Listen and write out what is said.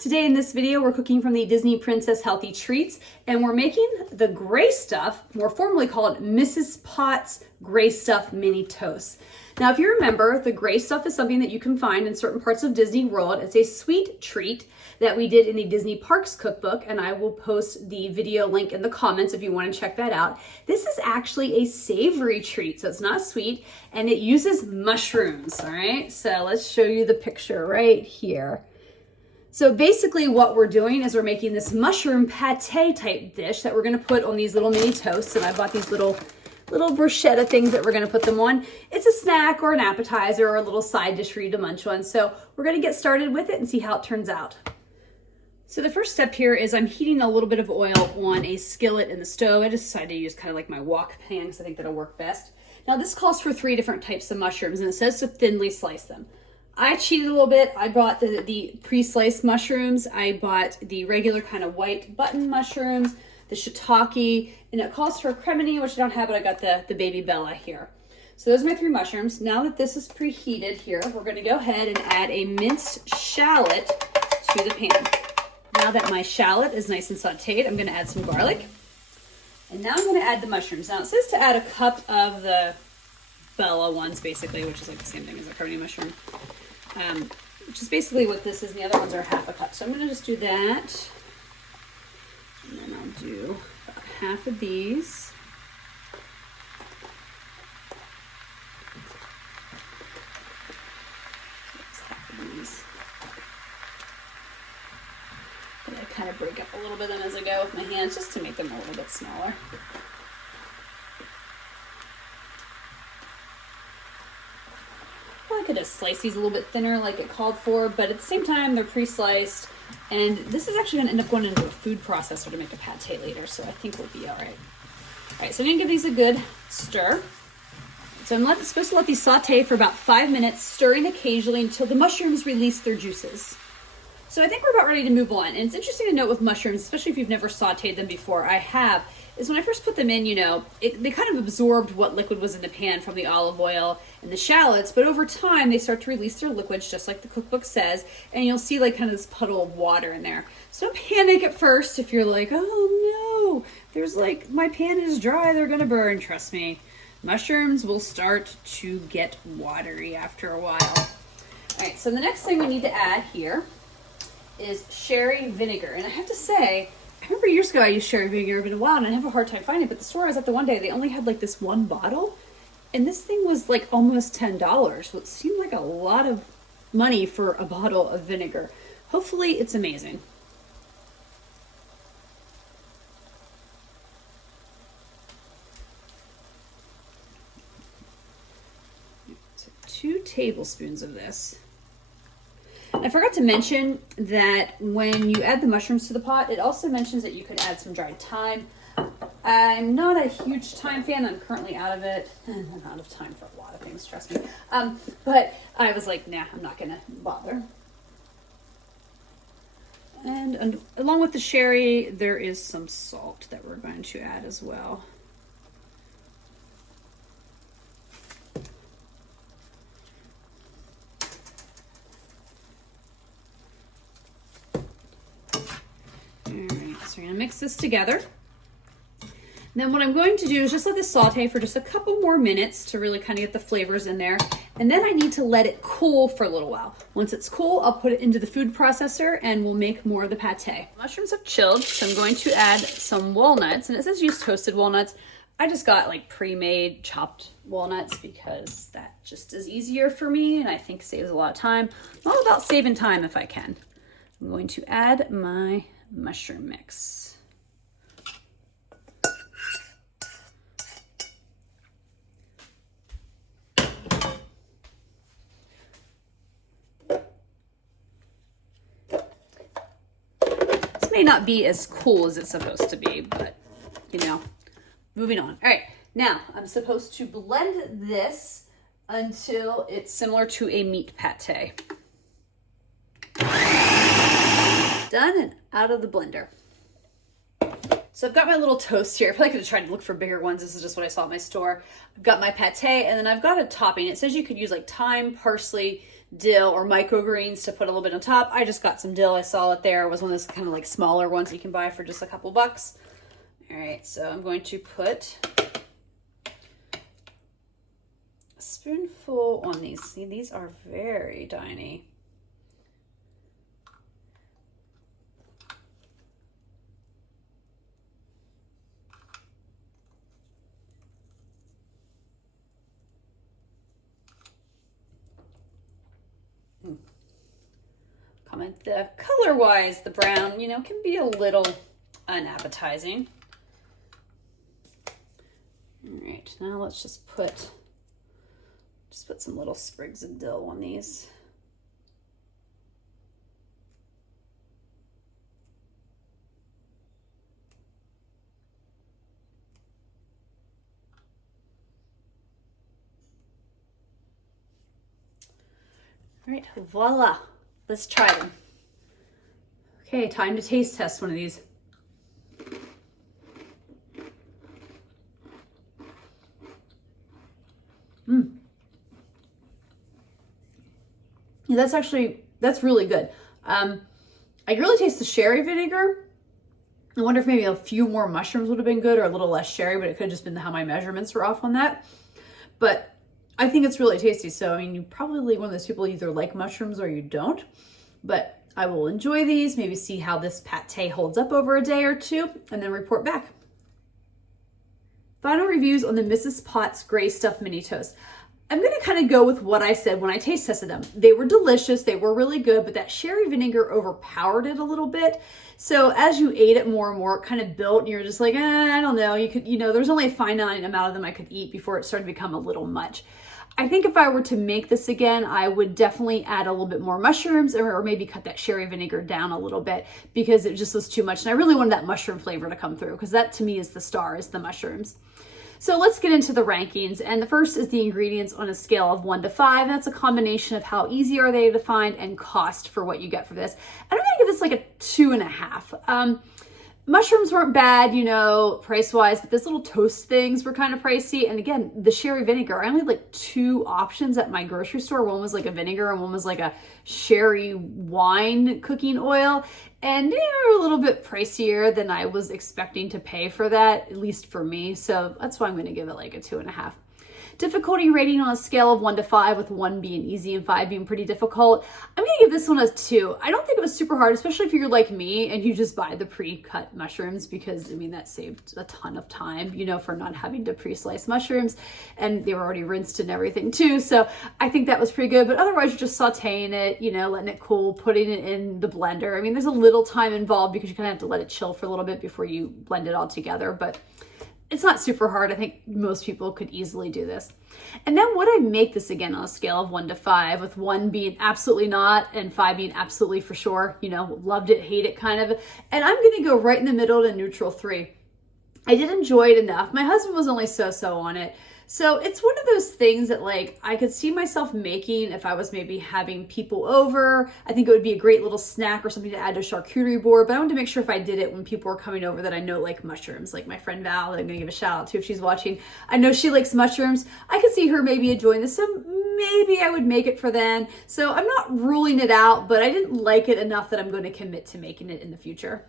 Today in this video, we're cooking from the Disney Princess Healthy Treats, and we're making the gray stuff, more formally called Mrs. Potts Gray Stuff Mini Toasts. Now, if you remember, the gray stuff is something that you can find in certain parts of Disney World. It's a sweet treat that we did in the Disney Parks cookbook, and I will post the video link in the comments if you want to check that out. This is actually a savory treat, so it's not sweet, and it uses mushrooms, all right? So let's show you the picture right here. So basically what we're doing is we're making this mushroom pate type dish that we're gonna put on these little mini toasts, and I bought these little bruschetta things that we're gonna put them on. It's a snack or an appetizer or a little side dish for you to munch on. So we're gonna get started with it and see how it turns out. So the first step here is I'm heating a little bit of oil on a skillet in the stove. I decided to use kind of like my wok pan because I think that'll work best. Now this calls for 3 different types of mushrooms, and it says to thinly slice them. I cheated a little bit. I bought the pre-sliced mushrooms. I bought the regular kind of white button mushrooms, the shiitake, and it calls for cremini, which I don't have, but I got the baby bella here. So those are my 3 mushrooms. Now that this is preheated here, we're gonna go ahead and add a minced shallot to the pan. Now that my shallot is nice and sauteed, I'm gonna add some garlic. And now I'm gonna add the mushrooms. Now it says to add a cup of the bella ones, basically, which is like the same thing as a cremini mushroom. Which is basically what this is, and the other ones are half a cup. So I'm going to just do that, and then I'll do about half of these. So that's half of these. And I kind of break up a little bit of them as I go with my hands, just to make them a little bit smaller. I could just slice these a little bit thinner like it called for, but at the same time, they're pre-sliced, and this is actually gonna end up going into a food processor to make a pate later, so I think we'll be all right. All right, so I'm gonna give these a good stir. So I'm supposed to let these saute for about 5 minutes, stirring occasionally until the mushrooms release their juices. So I think we're about ready to move on. And it's interesting to note with mushrooms, especially if you've never sauteed them before, I have, is when I first put them in, you know, they kind of absorbed what liquid was in the pan from the olive oil and the shallots, but over time they start to release their liquids just like the cookbook says, and you'll see like kind of this puddle of water in there. So don't panic at first if you're like, oh no, there's like, my pan is dry, they're gonna burn. Trust me, mushrooms will start to get watery after a while. All right, so the next thing we need to add here is sherry vinegar. And I have to say, I remember years ago I used sherry vinegar. It's been a while and I have a hard time finding it, but the store I was at the one day, they only had like this one bottle, and this thing was like almost $10. So it seemed like a lot of money for a bottle of vinegar. Hopefully it's amazing. So 2 tablespoons of this. I forgot to mention that when you add the mushrooms to the pot, it also mentions that you could add some dried thyme. I'm not a huge thyme fan. I'm currently out of it. I'm out of time for a lot of things, trust me. But I was like, nah, I'm not going to bother. And along with the sherry, there is some salt that we're going to add as well. So we're gonna mix this together. And then what I'm going to do is just let this saute for just a couple more minutes to really kind of get the flavors in there. And then I need to let it cool for a little while. Once it's cool, I'll put it into the food processor and we'll make more of the pate. Mushrooms have chilled, so I'm going to add some walnuts, and it says use toasted walnuts. I just got like pre-made chopped walnuts because that just is easier for me and I think saves a lot of time. I'm all about saving time if I can. I'm going to add my mushroom mix. This may not be as cool as it's supposed to be, but you know, moving on. All right, now I'm supposed to blend this until it's similar to a meat pate. Done and out of the blender. So I've got my little toast here. I probably could have tried to look for bigger ones. This is just what I saw at my store. I've got my pate, and then I've got a topping. It says you could use like thyme, parsley, dill or microgreens to put a little bit on top. I just got some dill. I saw it there. It was one of those kind of like smaller ones you can buy for just a couple bucks. All right, so I'm going to put a spoonful on these. See, these are very tiny. Comment the color-wise, the brown, you know, can be a little unappetizing. All right, now let's just put some little sprigs of dill on these. All right, voila. Let's try them. Okay, time to taste test one of these. Yeah, that's really good. I really taste the sherry vinegar. I wonder if maybe a few more mushrooms would have been good or a little less sherry, but it could have just been how my measurements were off on that. But I think it's really tasty. So, I mean, you probably one of those people either like mushrooms or you don't, but I will enjoy these, maybe see how this pate holds up over a day or two, and then report back. Final reviews on the Mrs. Potts Gray Stuffed Mini Toast. I'm going to kind of go with what I said when I taste tested them. They were delicious. They were really good, but that sherry vinegar overpowered it a little bit. So as you ate it more and more, it kind of built and you're just like, I don't know. There's only a finite amount of them I could eat before it started to become a little much. I think if I were to make this again, I would definitely add a little bit more mushrooms or maybe cut that sherry vinegar down a little bit because it just was too much. And I really wanted that mushroom flavor to come through because that to me is the star, is the mushrooms. So let's get into the rankings. And the first is the ingredients on a scale of 1 to 5. And that's a combination of how easy are they to find and cost for what you get for this. And I'm gonna give this like a 2.5. Mushrooms weren't bad, price-wise, but those little toast things were kind of pricey. And again, the sherry vinegar, I only had like 2 options at my grocery store. One was like a vinegar and one was like a sherry wine cooking oil. And they were a little bit pricier than I was expecting to pay for that, at least for me. So that's why I'm going to give it like a 2.5. Difficulty rating on a scale of 1 to 5, with 1 being easy and 5 being pretty difficult. I'm gonna give this one a 2. I don't think it was super hard, especially if you're like me and you just buy the pre-cut mushrooms because, that saved a ton of time, for not having to pre-slice mushrooms, and they were already rinsed and everything too. So I think that was pretty good, but otherwise you're just sauteing it, letting it cool, putting it in the blender. There's a little time involved because you kind of have to let it chill for a little bit before you blend it all together, but it's not super hard. I think most people could easily do this. And then would I make this again on a scale of 1 to 5, with 1 being absolutely not and 5 being absolutely for sure, loved it, hate it kind of. And I'm going to go right in the middle to neutral 3. I did enjoy it enough. My husband was only so-so on it. So it's one of those things that I could see myself making if I was maybe having people over. I think it would be a great little snack or something to add to a charcuterie board, but I wanted to make sure if I did it when people were coming over that I know like mushrooms, like my friend Val, that I'm gonna give a shout out to if she's watching. I know she likes mushrooms. I could see her maybe enjoying this, so maybe I would make it for then. So I'm not ruling it out, but I didn't like it enough that I'm going to commit to making it in the future.